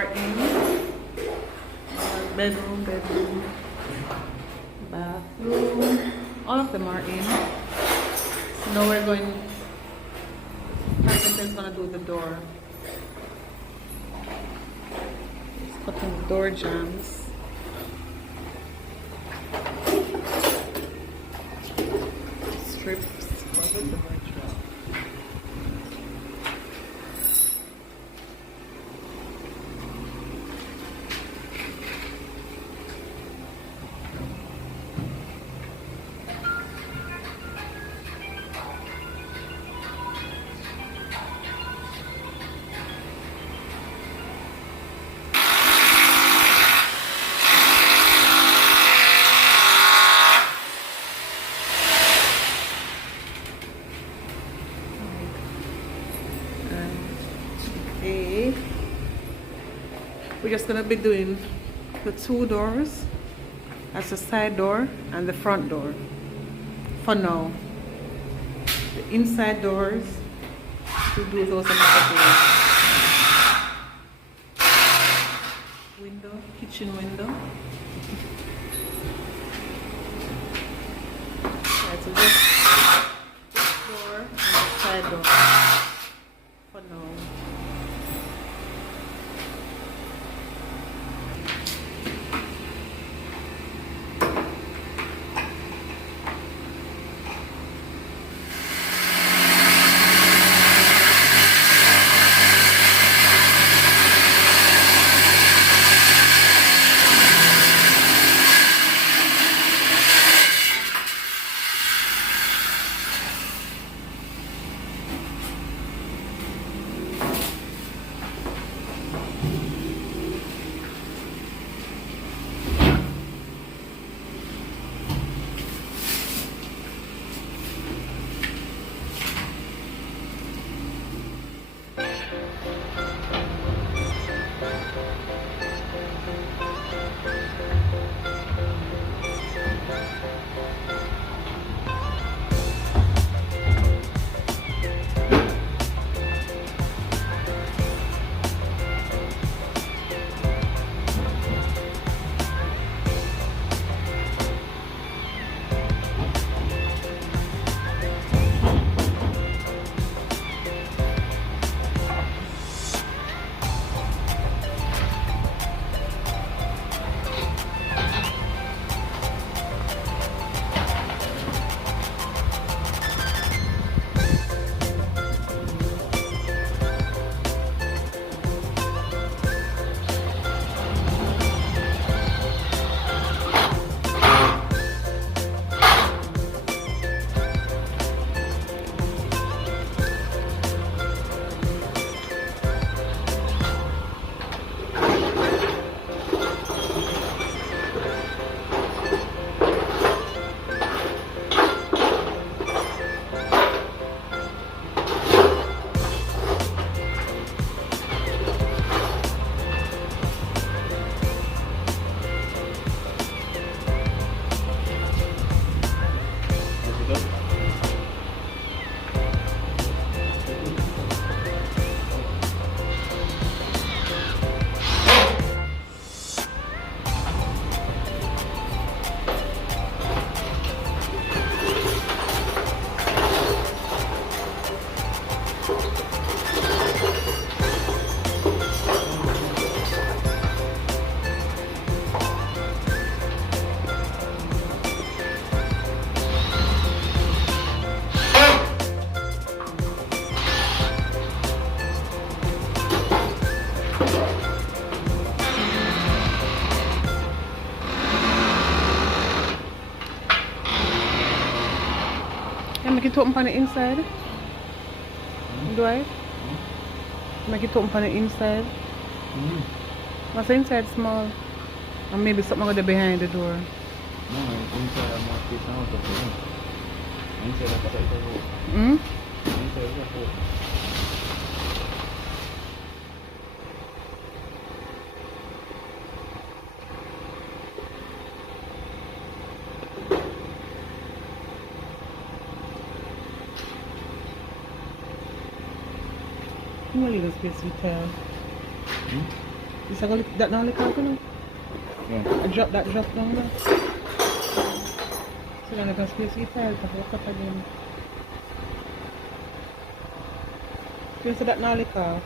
are in. Bedroom, bathroom. All of them are in. So now we're going. Carpenter's gonna do the door. He's cutting the door jambs. Strips for the door jam. Okay, we're just gonna be doing the two doors. That's the side door and the front door for now. The inside doors, we'll do those another day. Window, kitchen window. Right, so just this door and the side door for now. Make it open on the inside. Do I? Make it open on the inside. What's the inside small? And maybe something over there behind the door. No, inside I'm not facing out of the room. Inside I'm outside the room. Inside is a room. What little space we tell? Is that now lick out, you know? Yeah. I drop down there. So then I can space it tile to hook up again. You see that now lick out?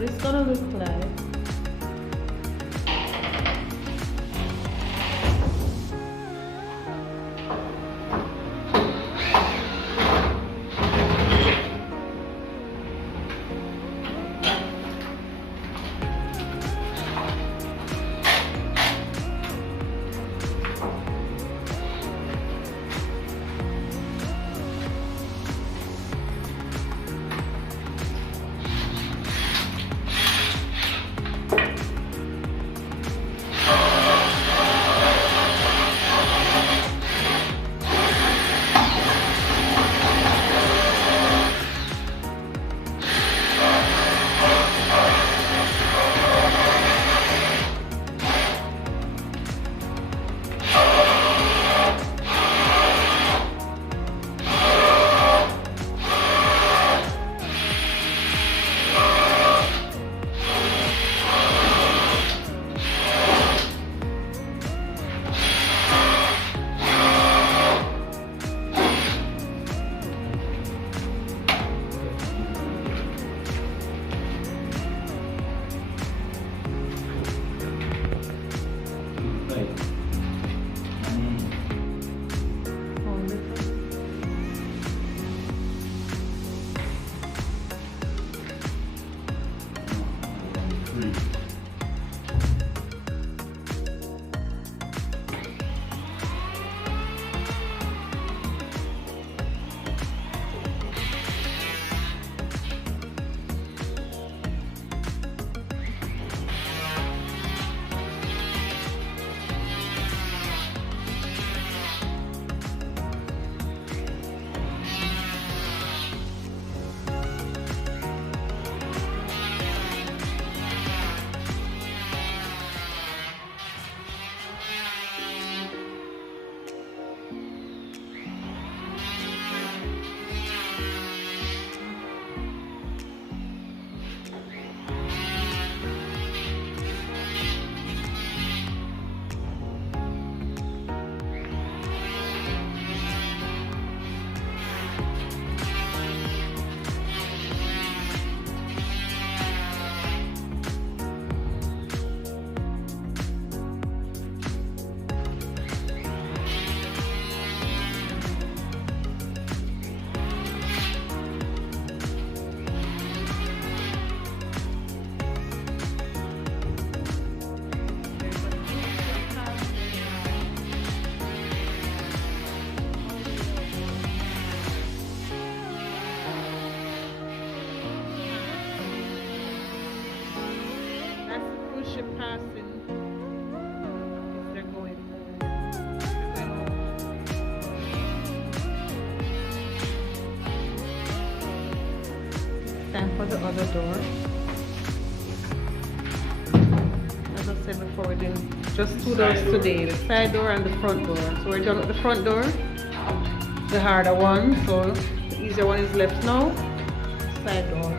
what it's gonna look like. Ship passing if they're going time for the other door. As I said before, we're doing just two doors today, the side door and the front door. So we're done with the front door, the harder one, so the easier one is left now. Side door.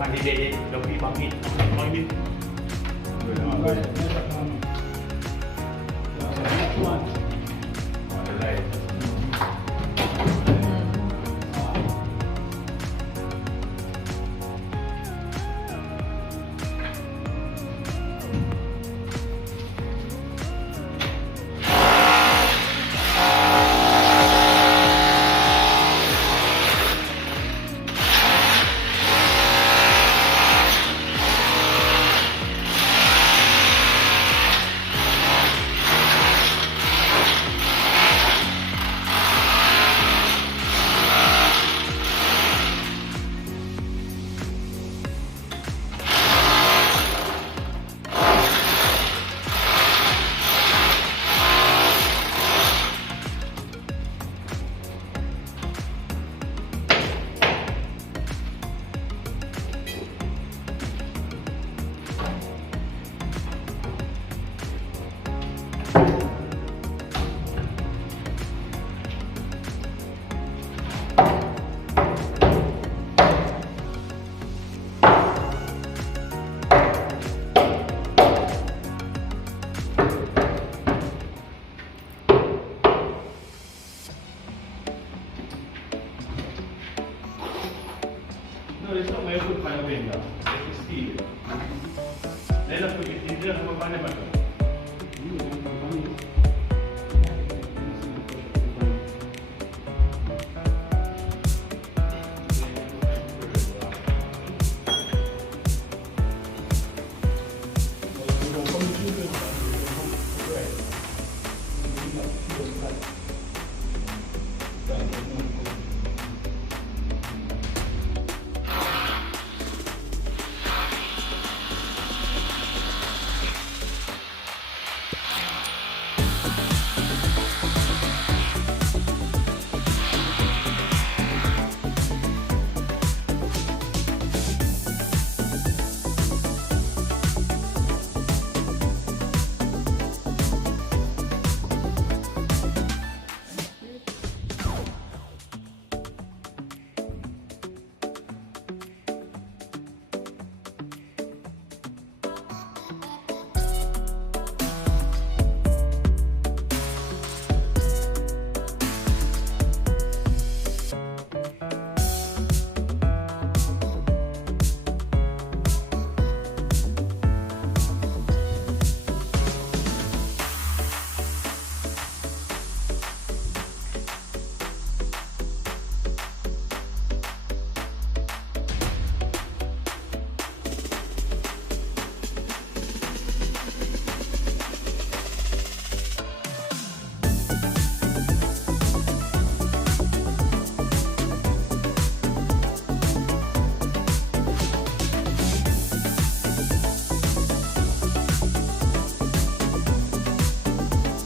Anh đi đi, đừng đi bấm nhịp, bấm nhịp. questo ma io poi fanno venga, è stile. Lei la poi in genere non va bene, ma